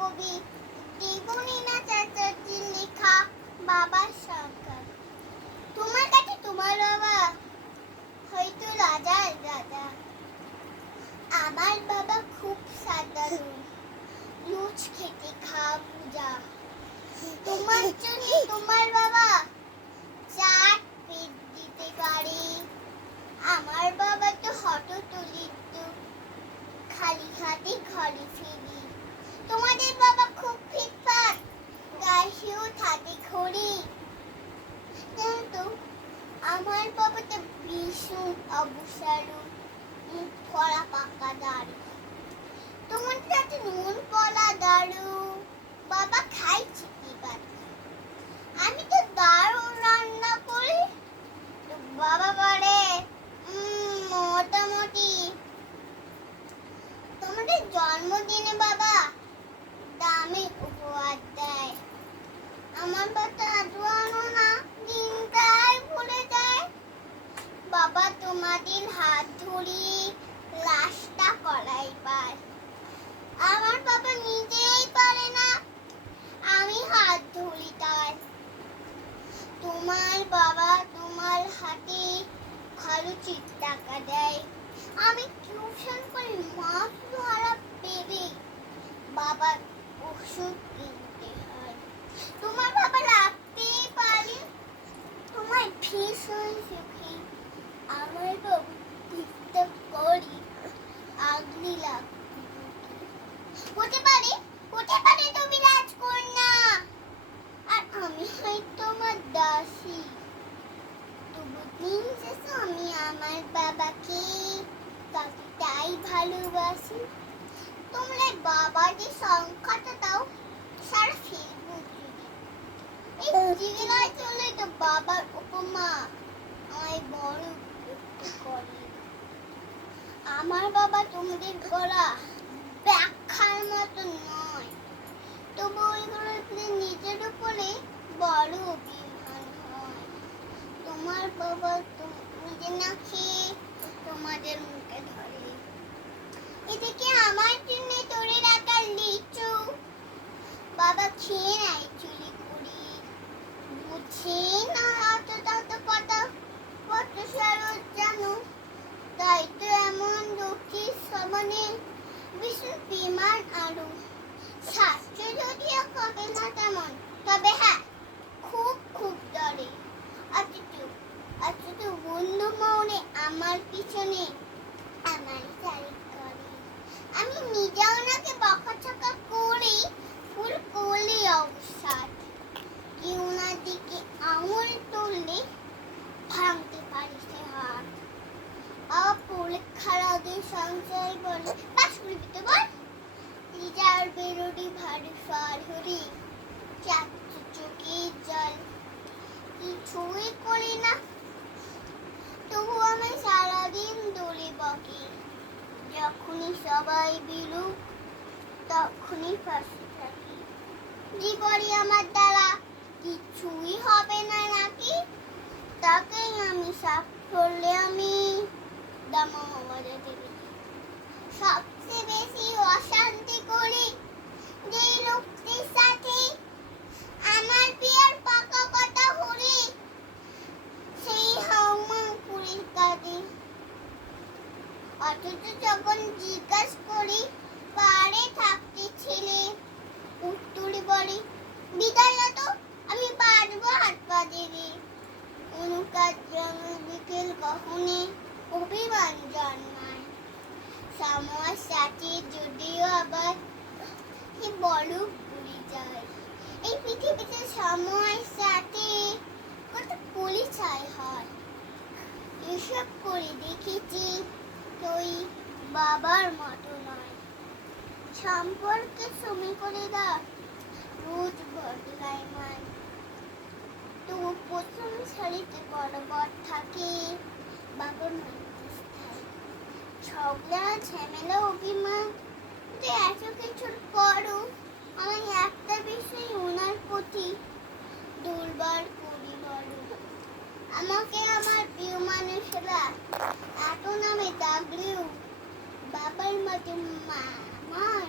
কবি দেবনীনা চ্যাটার্জির লেখা বাবার সংখ্যা। তোমার কাছে তোমার বাবা হয়তো রাজার রাজা, আমার বাবা খুব সাধারণ, লুচ খেতে খাওয়া পূজা। তোমার জন্য তোমার বাবা চাট পেট দিতে পারে, আমার বাবা তো হটদরিদ্র, খালি হাতে ঘরে ফিরি। তোমাদের বাবা খুব ফিটফাট, গাছেও থাকে খড়ি, কিন্তু আমার বাবা তো ভীষণ অবসারণ, মুখ পড়া পাকা দাড়ি। তোমার কাছে নুন পলা দাড়ু, বাবা খাই চিকি বাতি। আমি তো দারুণ রান্না করি, তো বাবা বলে মোটামুটি। তোমাদের জন্মদিনে বাবা দামি উপহার দেয়, আমার বাবা আজও আনো না, দিনটাই ভুলে যায়। বাবা তোমাদের হাত ধরি লাশটা কলাই পায়, আমার বাবা নিজেই পারে না, আমি হাত ধরি তাই। তোমার বাবা তোমার হাতে খরচের টাকা দেয়, আমি টিউশন করে মাছ ধরা পেরে বাবার ওষুধ কিনতে হয়। তোমার বাবা রাখতেই পারে, তোমার ভীষণ সুখী, আমার বাবা চিন্তা করি আগলি লাগতে। হতে পারে তুমি রাজকন্যা, আর আমি হয়তো তোমার দাসী, তবু দিন শেষে আমি আমার বাবাকে তাই ভালোবাসি। তোমরা বাবাদের সংখ্যাটা দাও সারা ফেসবুক জুড়ে, এই জিগেলায় চলে তো বাবার উপমা আমায় বড় বিরক্ত করে। আমার বাবা তোমাদের গলা ব্যাখ্যার মতো নয়, তবু ওইগুলো নিজের উপরে বড় অভিমান হয়। তোমার বাবা নিজে না খেয়ে তোমাদের মুখে ধরে, এদিকে আমার জন্য তোরে রাখা লিচু বাবা খেয়ে নেয় চুরি করি। বুঝে না অত কথা কত সারত জানো, তাই তো এমন দুঃখীর সমানে ভীষণ বিমান আরো। শাস্ত্র যদিও হবে না তেমন, তবে হ্যাঁ খুব ডরে। অথচ বন্ধু মনে আমার পিছনে আমার তারিফ করে। আমি নিজেও ওনাকে বকাঝকা করি, ফুল করলে অবসাদ, কেউ ওনার দিকে আঙুল তুললে ভাঙতে পারি সে হাত। পরীক্ষার আগে সঞ্চয় বলে পাশ করবি তো বল, রিজার বেরোডি ভারী ফার হরি, চাচ্ছু চোখের জল, কিছুই করি না, তবু আমি সারাদিন দৌড়ে বকে। যখনই সবাই বিলুপ তখনই পাশে থাকি, জীবনে আমার দ্বারা কিছুই হবে না নাকি, তাকেই আমি সাফল্য আমি দামামা বাজাতে গেছি। সবচেয়ে বেশি অশান্তি করি যেই লোকটির সাথে, আমার বিয়ের পাকা কথা হরি সেই হাউমা পুরীর কাঁদে। অথচ যখন জিজ্ঞাসা করি পারে থাকতে ছেলে, উত্তরে বলে বিদায় না তো আমি পারবো হাত পা দেবে। অনুকার জন্য বিকেল গহনে অভিমান জন্মায়, সময়ের সাথে যদিও আবার বড় ভুলে যায়। এই পৃথিবীতে সময়ের সাথে কত পরিচয় হয়, এসব করে দেখেছি তুই বাবার মতো নয়। সম্পর্কে সমী করে দাও রোজ বদলায় মান, তো প্রথম সারিতে বরাবর থাকে বাবার মন্দির। ঝগড়া ঝামেলা অভিমান এত কিছুর পরও আমি একটা বিষয় ওনার প্রতি দুর্বল করি বড়। আমাকে আমার প্রিয় মানুষরা এত নামে ডাকলেও বাবার মতো মা আমার